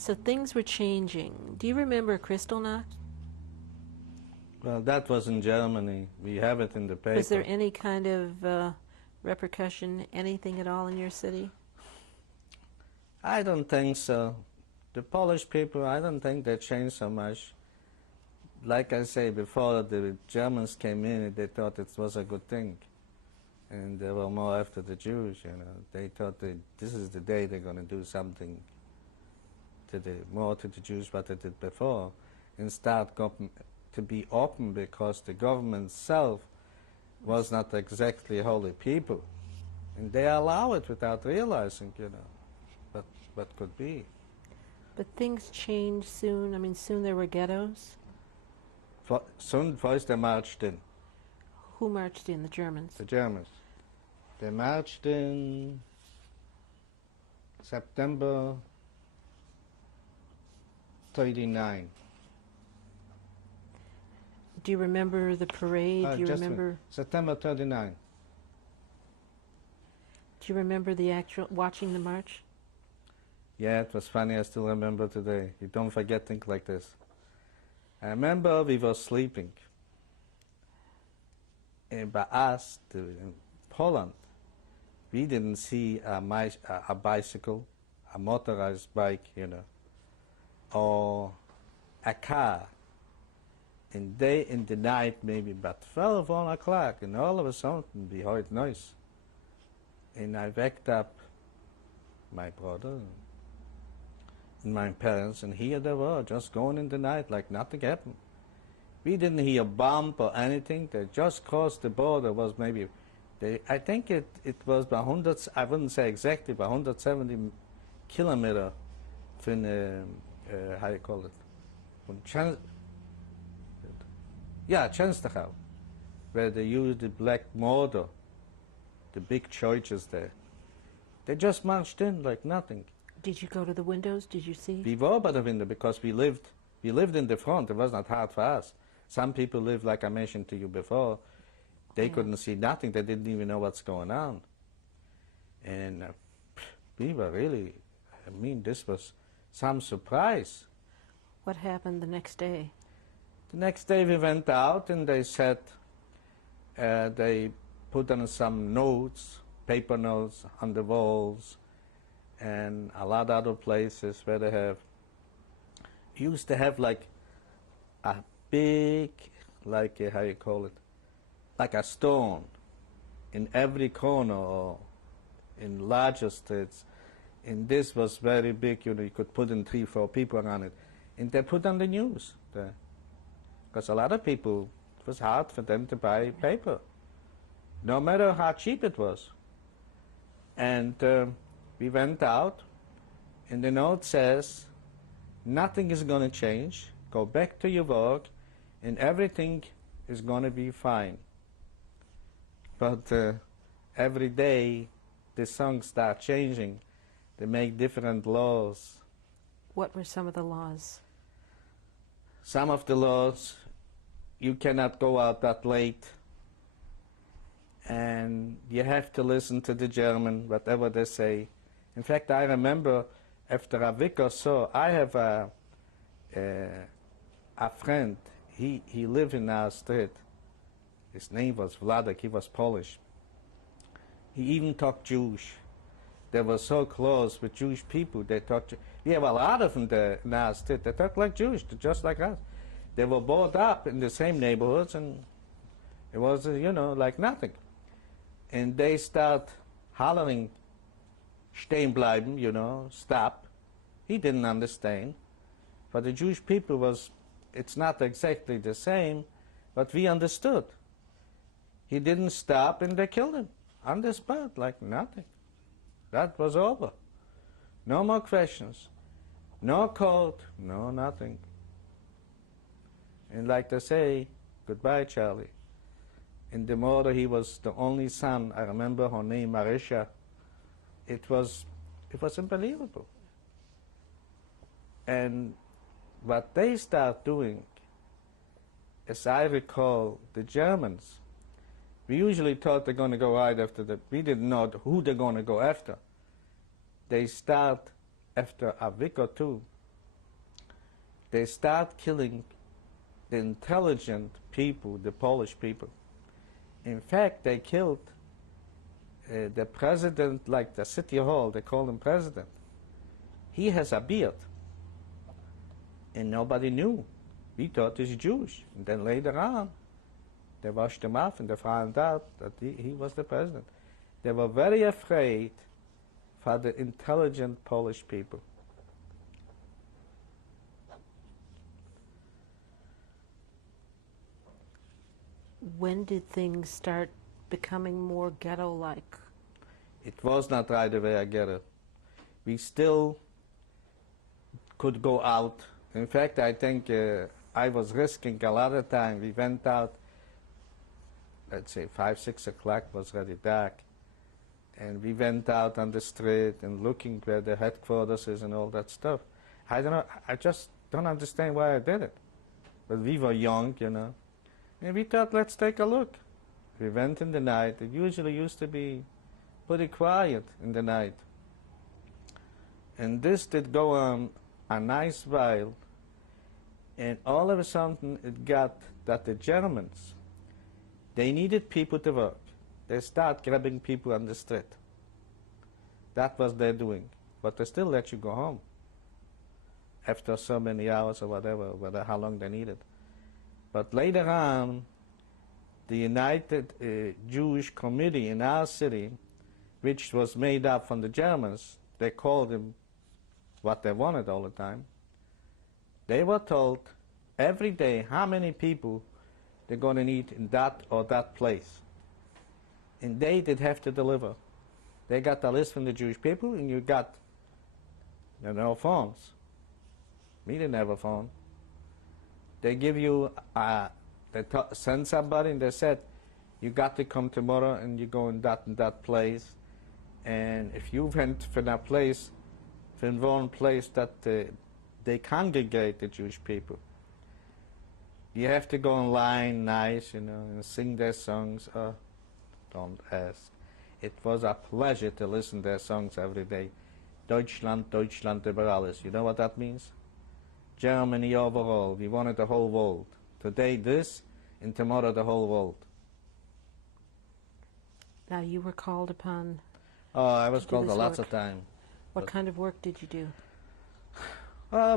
So things were changing. Do you remember Kristallnacht? Well, that was in Germany. We have it in the paper. Was there any kind of repercussion, anything at all in your city? I don't think so. The Polish people, I don't think they changed so much. Like I say, before the Germans came in, they thought it was a good thing. And they were more after the Jews, you know. They thought that this is the day they're going to do something more to the Jews what they did before, and start to be open, because the government itself was not exactly holy people. And they allow it without realizing, you know, what could be. But things changed soon. I mean, soon there were ghettos. Soon first they marched in. Who marched in? The Germans? The Germans. They marched in September 39. Do you remember the parade? Do you remember September 39. Do you remember the actual watching the march? Yeah, it was funny. I still remember today. You don't forget things like this. I remember we were sleeping. And by us, in Poland, we didn't see a bicycle, a motorized bike, you know, or a car. And they, in the night, maybe about 12, 1 o'clock, and all of a sudden we heard noise. And I waked up my brother and my parents, and here they were, just going in the night like nothing happened. We didn't hear a bomb or anything. They just crossed the border. Was maybe, I think it was by 100, I wouldn't say exactly, by 170 kilometer from, how you call it, from Częstochowa, where they used the black mortar, the big churches there. They just marched in like nothing. Did you go to the windows? Did you see? We were by the window because we lived in the front. It was not hard for us. Some people lived, like I mentioned to you before, they couldn't see nothing. They didn't even know what's going on. And we were really, I mean, this was some surprise. What happened the next day? The next day we went out and they said, they put on some notes, paper notes on the walls, and a lot of other places where they have, used to have like a big, like how you call it, like a stone in every corner or in larger streets. And this was very big, you know, you could put in 3, 4 people on it. And they put on the news there. Because a lot of people, it was hard for them to buy paper, no matter how cheap it was. And we went out, and the note says, nothing is going to change, go back to your work, and everything is going to be fine. But every day, the songs start changing. They make different laws. What were some of the laws? Some of the laws, you cannot go out that late, and you have to listen to the German, whatever they say. In fact, I remember after a week or so, I have a friend. He lived in our street. His name was Vladek. He was Polish. He even talked Jewish. They were so close with Jewish people. They talked. We have a lot of them there in our street. They talk like Jewish, just like us. They were brought up in the same neighborhoods, and it was, you know, like nothing. And they start hollering, stehen bleiben, you know, stop. He didn't understand. For the Jewish people was, it's not exactly the same, but we understood. He didn't stop, and they killed him on the spot, like nothing. That was over. No more questions. No court, no nothing. And like they say, goodbye, Charlie. In the murder, he was the only son. I remember her name, Marisha. It was unbelievable. And what they start doing, as I recall, the Germans, we usually thought they're going to go right after we didn't know who they're going to go after. They start, after a week or two, they start killing the intelligent people, the Polish people. In fact, they killed the president, like the city hall, they call him president. He has a beard, and nobody knew. We thought he's Jewish. And then later on, they washed him off and they found out that he was the president. They were very afraid for the intelligent Polish people. When did things start becoming more ghetto-like? It was not right away a ghetto. We still could go out. In fact, I think I was risking a lot of time. We went out, let's say 5, 6 o'clock, was already dark. And we went out on the street and looking where the headquarters is and all that stuff. I don't know, I just don't understand why I did it. But we were young, you know. And we thought, let's take a look. We went in the night. It usually used to be pretty quiet in the night. And this did go on a nice while. And all of a sudden it got that the Germans, they needed people to work. They start grabbing people on the street. That was their doing. But they still let you go home after so many hours or whatever, how long they needed. But later on, the United Jewish Committee in our city, which was made up from the Germans, they called them what they wanted all the time. They were told every day how many people they're going to need in that or that place. And they did have to deliver. They got a list from the Jewish people, and you got, you know, phones. We didn't have a phone. They give you, they send somebody and they said, you got to come tomorrow and you go in that place. And if you went from that place, from one place that they congregate the Jewish people, you have to go in line nice, you know, and sing their songs. Don't ask. It was a pleasure to listen to their songs every day. Deutschland, Deutschland über alles. You know what that means? Germany overall. We wanted the whole world. Today this, and tomorrow the whole world. Now you were called upon. Oh, I was to do called this lots work. of time. What kind of work did you do?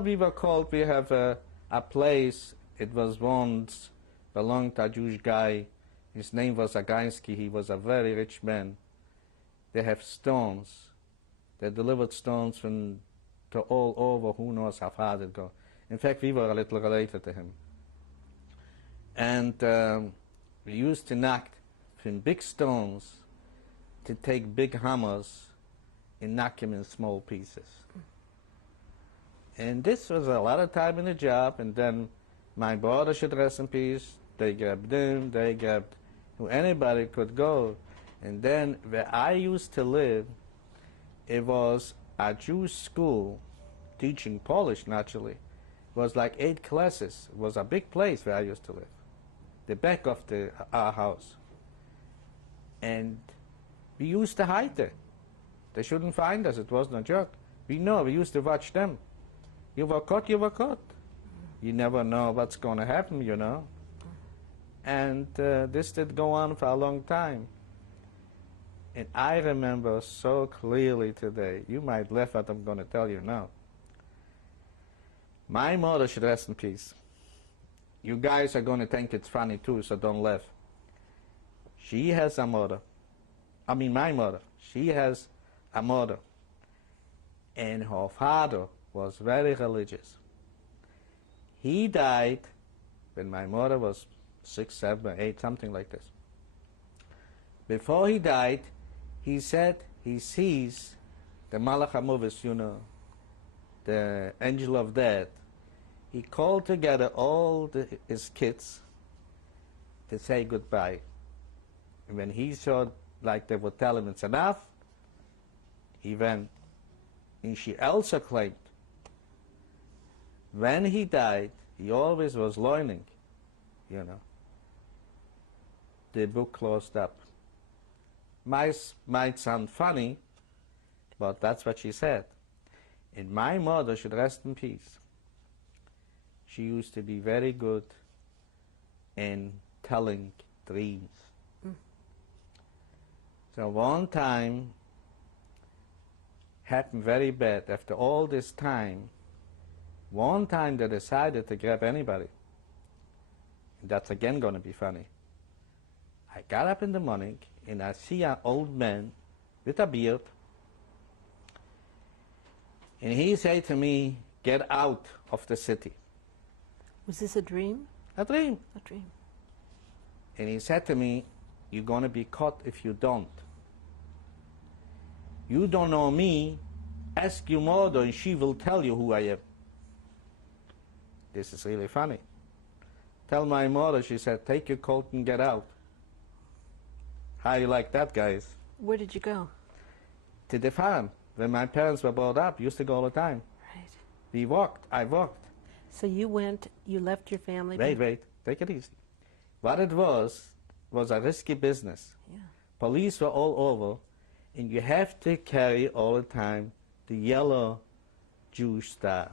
We were called, we have a place, it was once, belonged to a Jewish guy. His name was Agansky. He was a very rich man. They have stones. They delivered stones from to all over, who knows how far they go. In fact, we were a little related to him. And we used to knock from big stones to take big hammers and knock them in small pieces. And this was a lot of time in the job, and then my brother, should rest in peace, they grabbed them, they grabbed who anybody could go. And then where I used to live, it was a Jewish school teaching Polish, naturally. It was like 8 classes. It was a big place where I used to live, the back of our house. And we used to hide there. They shouldn't find us. It wasn't a joke. We used to watch them. You were caught, you were caught. You never know what's going to happen, you know. And this did go on for a long time. And I remember so clearly today, you might laugh at what I'm going to tell you now. My mother, should rest in peace. You guys are going to think it's funny too, so don't laugh. She has a mother. I mean, my mother. She has a mother. And her father was very religious. He died when my mother was 6, 7, 8, something like this. Before he died, he said he sees the Malach HaMovis, you know, the angel of death. He called together all his kids to say goodbye. And when he saw, like they would tell him it's enough, he went. And she also claimed, when he died, he always was learning, you know. The book closed up. Might sound funny, but that's what she said. And my mother, should rest in peace, she used to be very good in telling dreams. So one time, happened very bad. After all this time, one time they decided to grab anybody. That's again going to be funny. I got up in the morning and I see an old man with a beard, and he said to me, "Get out of the city." Was this a dream? A dream. A dream. And he said to me, "You're going to be caught if you don't. You don't know me, ask your mother and she will tell you who I am." This is really funny. Tell my mother, she said, "Take your coat and get out." How you like that, guys? Where did you go? To the farm. When my parents were brought up, used to go all the time. Right. We walked. I walked. So you went, you left your family. Wait. Take it easy. What it was a risky business. Yeah. Police were all over, and you have to carry all the time the yellow Jewish star.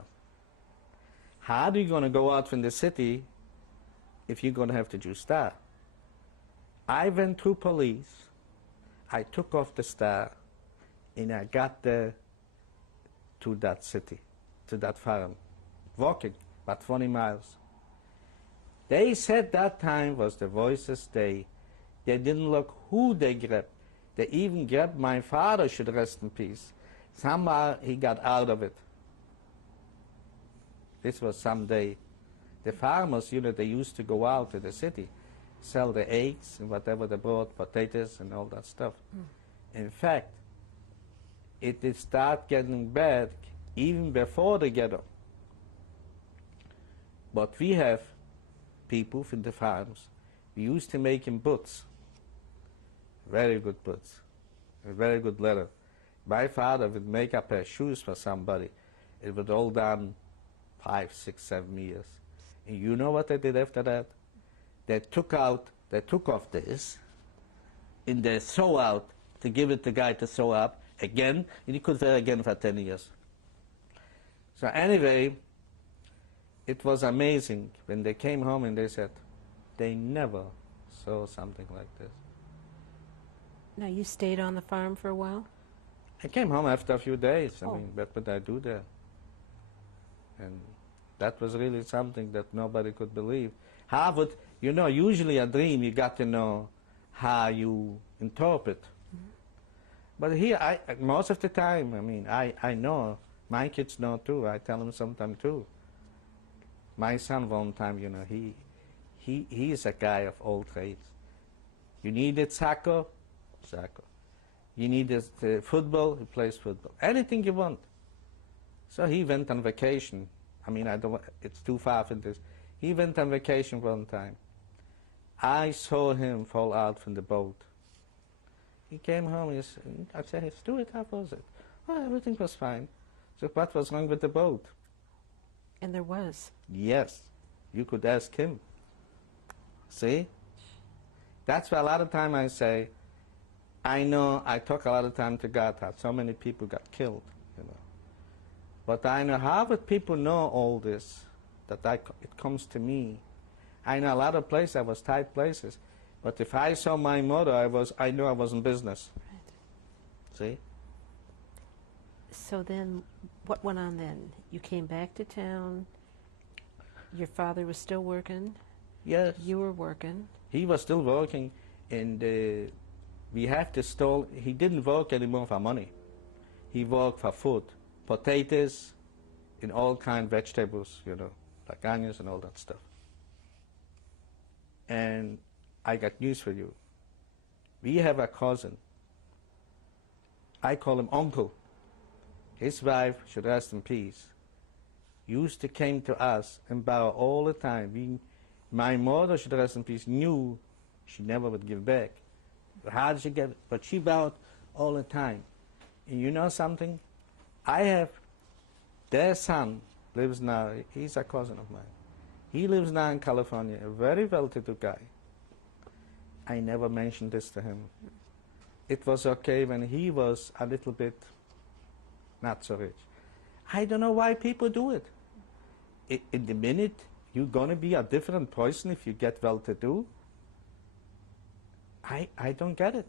How are you going to go out from the city if you're going to have the Jewish star? I went through police, I took off the star, and I got there to that city, to that farm, walking about 20 miles. They said that time was the Voices' Day. They didn't look who they grabbed. They even grabbed my father, should rest in peace. Somehow he got out of it. This was some day. The farmers, they used to go out to the city, sell the eggs and whatever they brought, potatoes and all that stuff. In fact, it did start getting bad even before the ghetto. But we have people from the farms. We used to make him boots, very good boots, a very good leather. My father would make a pair of shoes for somebody. It would all done 5, 6, 7 years. And you know what they did after that? They took off this, and they sew out to give it the guy to sew up again, and he could wear again for 10 years. So anyway, it was amazing when they came home and they said they never saw something like this. Now you stayed on the farm for a while? I came home after a few days. I Oh. mean, what would I do there? And that was really something that nobody could believe. How would, usually a dream, you got to know how you interpret. But here, most of the time, I know, my kids know too, I tell them sometimes too. My son one time, he is a guy of all trades. You needed soccer. You needed football, he plays football. Anything you want. So he went on vacation. It's too far from this. He went on vacation one time. I saw him fall out from the boat. He came home, I said, "Hey, Stuart, how was it?" "Oh, everything was fine." So what was wrong with the boat? And there was. Yes, you could ask him. See? That's why a lot of time I say, I know I talk a lot of time to God how so many people got killed, But I know how would people know all this, that it comes to me. I know a lot of places, I was tight places, but if I saw my mother, I knew I was in business. Right. See? So then, what went on then? You came back to town. Your father was still working. Yes. You were working. He was still working, and we have to stall. He didn't work anymore for money. He worked for food, potatoes, and all kind of vegetables, like onions and all that stuff. And I got news for you. We have a cousin. I call him Uncle. His wife, should rest in peace, used to came to us and borrow all the time. My mother, should rest in peace, knew she never would give back. How did she get it? But she borrowed all the time. And you know something? Their son lives now, he's a cousin of mine. He lives now in California, a very well-to-do guy. I never mentioned this to him. It was okay when he was a little bit not so rich. I don't know why people do it. In the minute you're going to be a different person if you get well-to-do? I don't get it.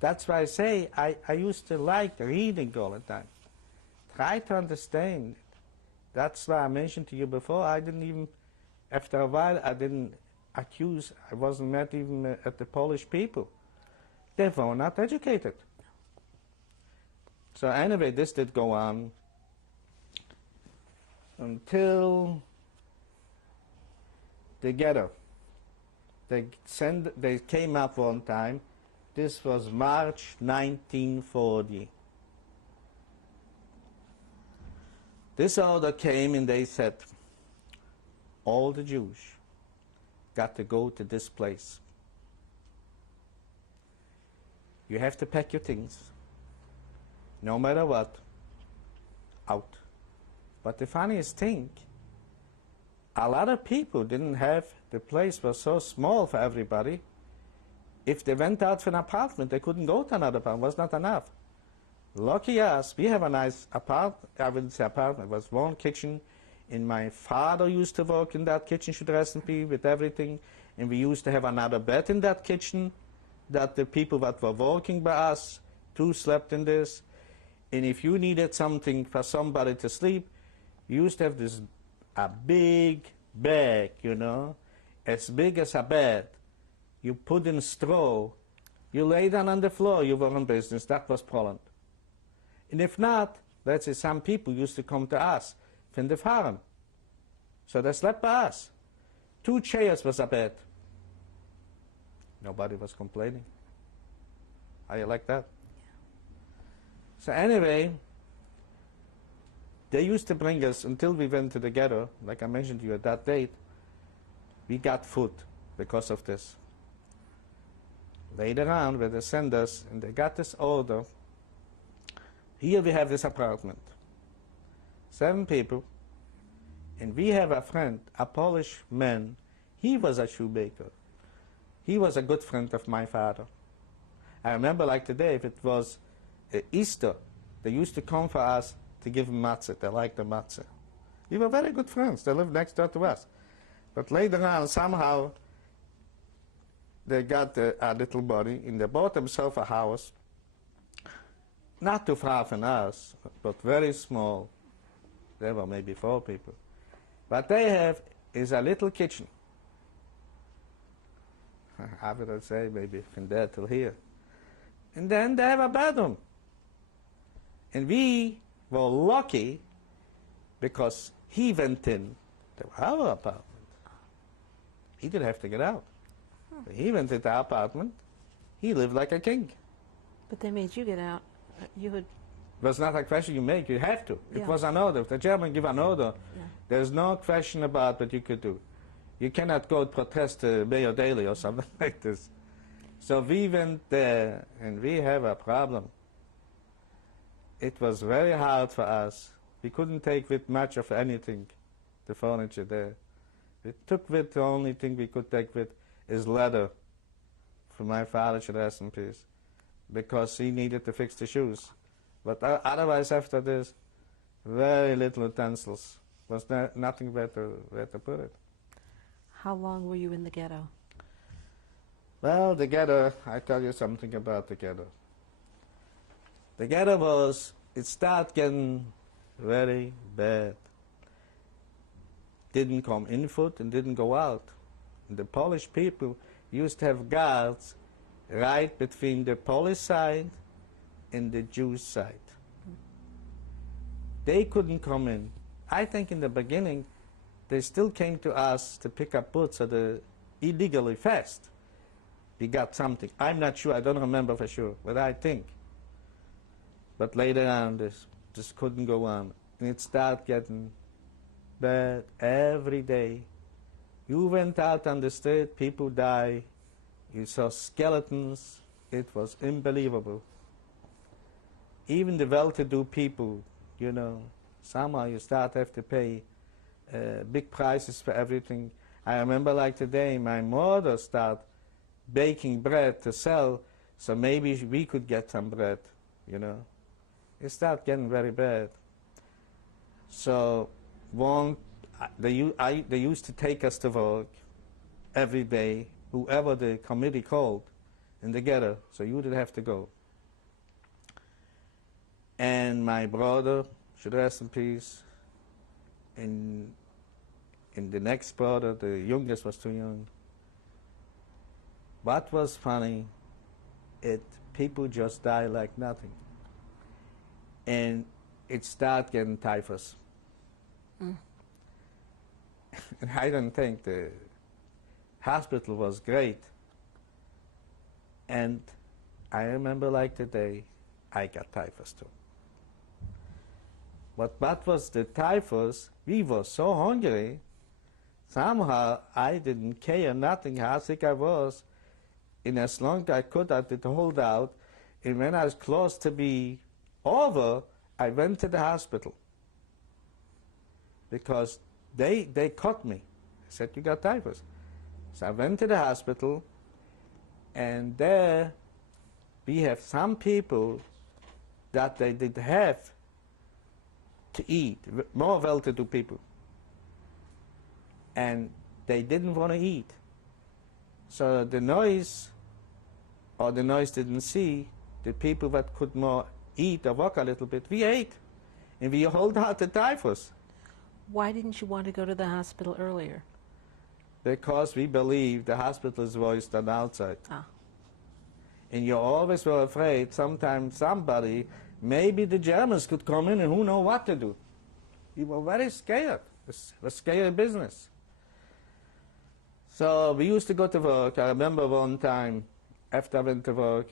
That's why I say I used to like reading all the time. Try to understand. That's why I mentioned to you before, I didn't even, after a while, I didn't accuse, I wasn't mad even at the Polish people. They were not educated. So anyway, this did go on until the ghetto. They came up one time. This was March 1940. This order came and they said, all the Jews got to go to this place. You have to pack your things, no matter what, out. But the funniest thing, a lot of people didn't have, the place was so small for everybody. If they went out for an apartment, they couldn't go to another apartment, it was not enough. Lucky us, we have a nice apartment, I wouldn't say apartment, it was one kitchen, and my father used to work in that kitchen, should rest in peace, with everything, and we used to have another bed in that kitchen, that the people that were working by us, two slept in this, and if you needed something for somebody to sleep, you used to have this, a big bag, you know, as big as a bed. You put in straw, you lay down on the floor, you were in business, that was Poland. And if not, let's say some people used to come to us from the farm. So they slept by us. 2 chairs was a bed. Nobody was complaining. How you like that? So anyway, they used to bring us, until we went to the ghetto, like I mentioned to you at that date, we got food because of this. Later on, when they sent us, and they got this order, here we have this apartment. 7 people, and we have a friend, a Polish man. He was a shoemaker. He was a good friend of my father. I remember like today, if it was Easter, they used to come for us to give him matzah. They liked the matzah. We were very good friends. They lived next door to us. But later on, somehow, they got a little money, and they bought themselves a house, not too far from us, but very small. There were maybe 4 people. What they have is a little kitchen. I would say maybe from there till here. And then they have a bedroom. And we were lucky because he went in to our apartment. He didn't have to get out. He went into our apartment. He lived like a king. But they made you get out. You would. It was not a question you make. You have to. Yeah. It was an order. If the German give an order, Yeah. there's no question about what you could do. You cannot go protest to Mayor Daley or something like this. So we went there, and we have a problem. It was very hard for us. We couldn't take with much of anything, the furniture there. We took with, the only thing we could take with is leather for my father, should rest in peace, because he needed to fix the shoes. But otherwise, after this, very little utensils. Was nothing where to put it. How long were you in the ghetto? Well, the ghetto, I tell you something about the ghetto. The ghetto was, it started getting very bad. Didn't come in food and didn't go out. And the Polish people used to have guards right between the Polish side and the Jewish side. They couldn't come in. I think in the beginning, they still came to us to pick up boots at the illegally fast. We got something. I'm not sure, I don't remember for sure, but I think. But later on, this couldn't go on. And it started getting bad every day. You went out on the street, people die. You saw skeletons. It was unbelievable. Even the well-to-do people, you know, somehow you start to have to pay big prices for everything. I remember like today, my mother started baking bread to sell, so maybe we could get some bread, you know. It started getting very bad. So they used to take us to work every day, whoever the committee called in the ghetto, so you would have to go. And my brother, should rest in peace, and the next brother, the youngest was too young. What was funny, people just die like nothing. And it started getting typhus. And I don't think the hospital was great. And I remember like the day I got typhus too. But what was the typhus? We were so hungry. Somehow I didn't care nothing how sick I was. And as long as I could, I did hold out. And when I was close to be over, I went to the hospital. Because they caught me. They said, you got typhus. So I went to the hospital, and there we have some people that they did have to eat, more well-to-do people. And they didn't want to eat. So the noise, or the noise didn't see, the people that could more eat or walk a little bit, we ate. And we hold out the typhus. Why didn't you want to go to the hospital earlier? Because we believe the hospital is worse than outside. Ah. And you always were afraid sometimes somebody, maybe the Germans could come in and who know what to do. We were very scared. It was scary business. So we used to go to work. I remember one time after I went to work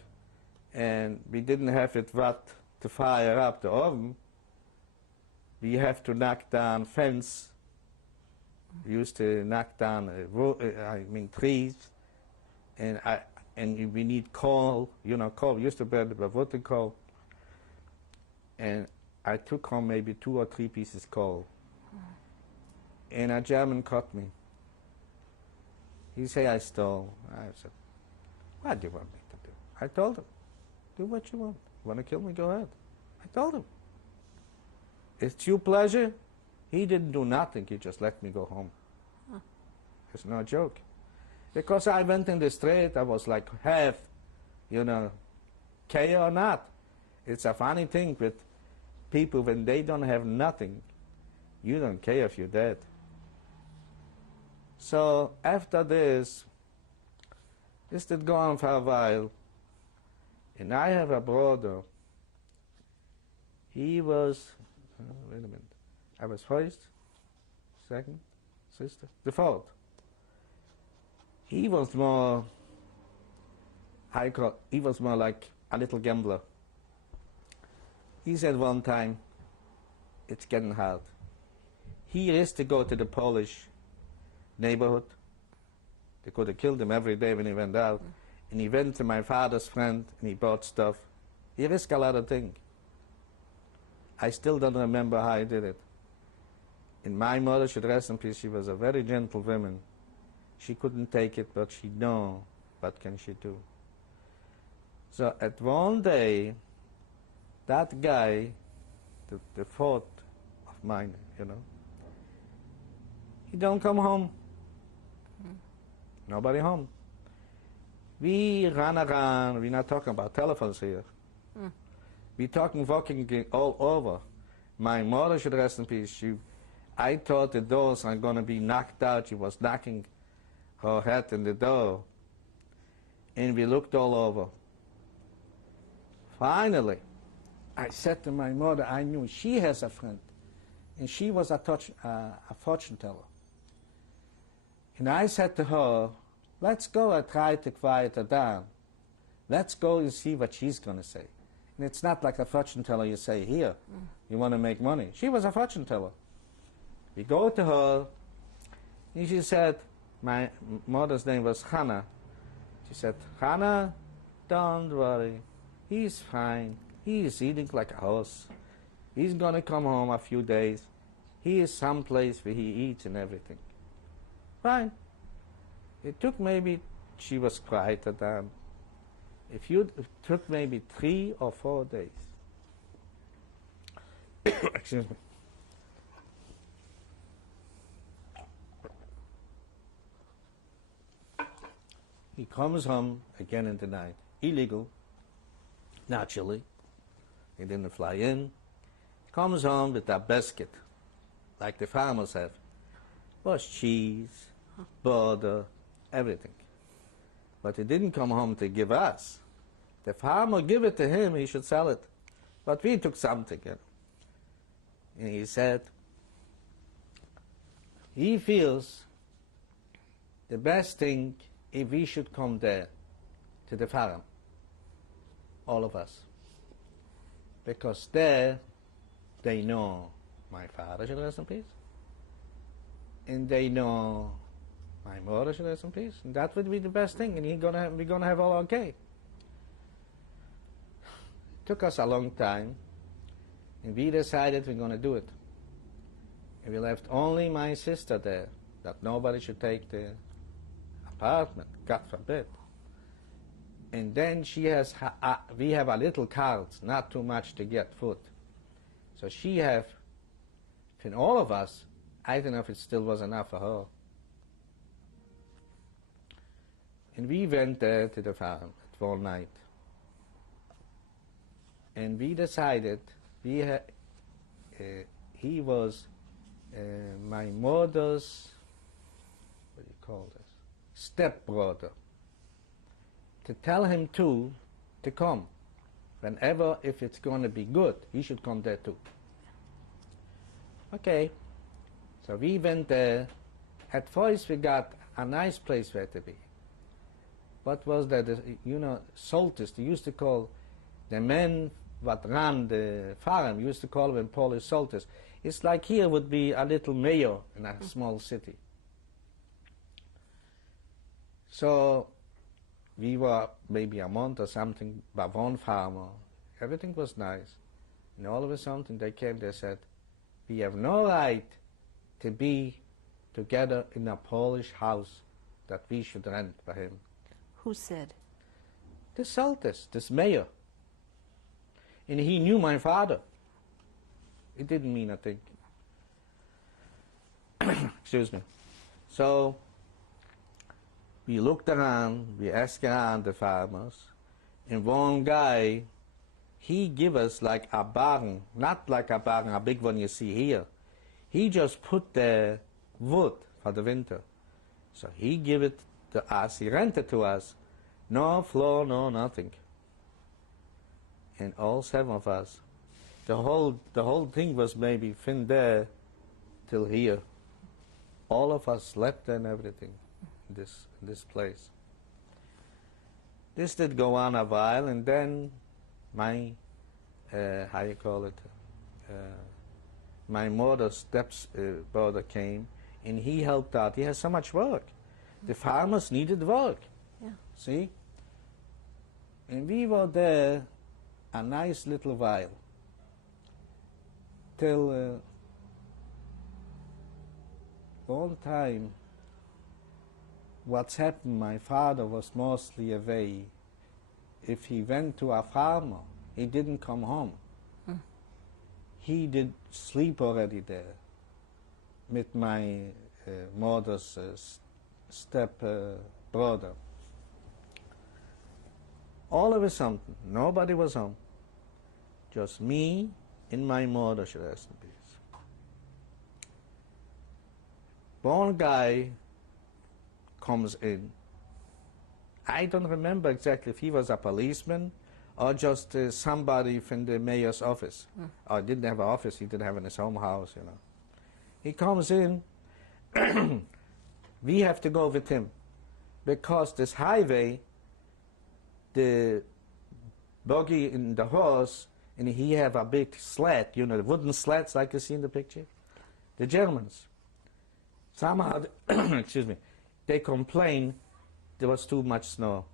and we didn't have it what to fire up the oven. We have to knock down fence. We used to knock down trees, and we need coal. You know, coal. We used to burn the wood and coal. And I took home maybe 2 or 3 pieces coal. And a German caught me. He said I stole. I said, what do you want me to do? I told him, do what you want. You want to kill me? Go ahead. I told him. It's your pleasure. He didn't do nothing. He just let me go home. Huh. It's no joke. Because I went in the street, I was like half, care or not. It's a funny thing with people when they don't have nothing. You don't care if you're dead. So after this did go on for a while. And I have a brother. He was, wait a minute. I was first, second, sister, the fourth. He was more, he was more like a little gambler. He said one time, it's getting hard. He used to go to the Polish neighborhood. They could have killed him every day when he went out. And he went to my father's friend and he bought stuff. He risked a lot of things. I still don't remember how he did it. And my mother, should rest in peace, she was a very gentle woman. She couldn't take it, but she knew what can she do. So at one day, that guy, the fourth of mine, he don't come home. Nobody home. We run around. We're not talking about telephones here. We're talking walking all over. My mother, should rest in peace, I thought the doors are going to be knocked out. She was knocking her head in the door. And we looked all over. Finally, I said to my mother, I knew she has a friend. And she was a fortune teller. And I said to her, let's go and try to quiet her down. Let's go and see what she's going to say. And it's not like a fortune teller you say, here, you want to make money. She was a fortune teller. We go to her, and she said, my mother's name was Hannah. She said, Hannah, don't worry. He's fine. He is eating like a horse. He's going to come home a few days. He is someplace where he eats and everything. Fine. It took maybe, she was quieter down. It took maybe 3 or 4 days. Excuse me. He comes home again in the night. Illegal, naturally. He didn't fly in. Comes home with a basket, like the farmers have. Was cheese, butter, everything. But he didn't come home to give us. The farmer give it to him, he should sell it. But we took something, you know. And he said, he feels the best thing if we should come there to the farm, all of us. Because there they know my father should rest in peace, and they know my mother should rest in peace, and that would be the best thing, and we're gonna have all okay. It took us a long time, and we decided we're gonna do it. And we left only my sister there, that nobody should take the apartment, God forbid. And then she has, we have a little cart, not too much to get food. So she have, in all of us, I don't know if it still was enough for her. And we went there to the farm at one night. And we decided, he was my mother's, what do you call this, stepbrother. To tell him to come. Whenever, if it's going to be good, he should come there too. Okay. So we went there. At first we got a nice place where to be. What was that? You know, soldiers, they used to call the men what ran the farm, used to call them Polish soldiers. It's like here would be a little mayor in a small city. So we were maybe a month or something by one farmer. Everything was nice. And all of a sudden they came, they said, we have no right to be together in a Polish house that we should rent for him. Who said? The soldiers, this mayor. And he knew my father. It didn't mean a thing. Excuse me. So we looked around, we asked around the farmers, and one guy, he gave us like a barn, not like a barn, a big one you see here. He just put the wood for the winter. So he gave it to us, he rented to us. No floor, no nothing. And all 7 of us, the whole thing was maybe from there till here. All of us slept and everything in this place. This did go on a while, and then my, how you call it, my mother's brother came, and he helped out. He has so much work. The farmers needed work. Yeah. See? And we were there a nice little while, till one time, what's happened, my father was mostly away. If he went to a farmer, he didn't come home. He did sleep already there with my mother's step brother. All of a sudden, nobody was home. Just me and my mother, should rest in peace. One guy comes in. I don't remember exactly if he was a policeman or just somebody from the mayor's office. Or didn't have an office, he didn't have in his home house, you know. He comes in, we have to go with him, because this highway, the buggy and the horse, and he have a big sled, you know, the wooden sleds like you see in the picture. The Germans, somehow, excuse me, they complained there was too much snow.